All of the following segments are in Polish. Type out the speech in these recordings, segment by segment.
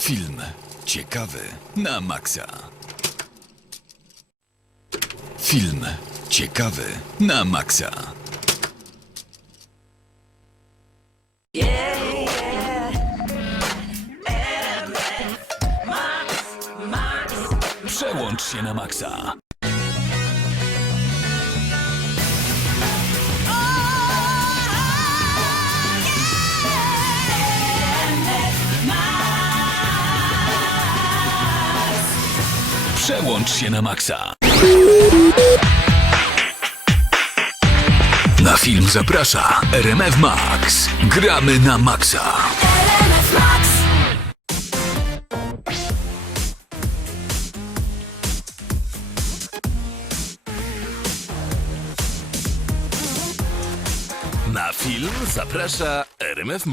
Film ciekawy na maksa. Film ciekawy na maksa. Przełącz się na maksa. Przełącz się na maksa. Na film zaprasza RMF Max. Gramy na maksa. Na film zaprasza RMF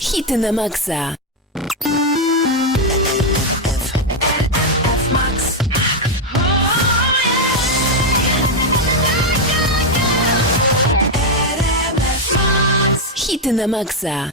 Hity na maksa. Hity na maksa.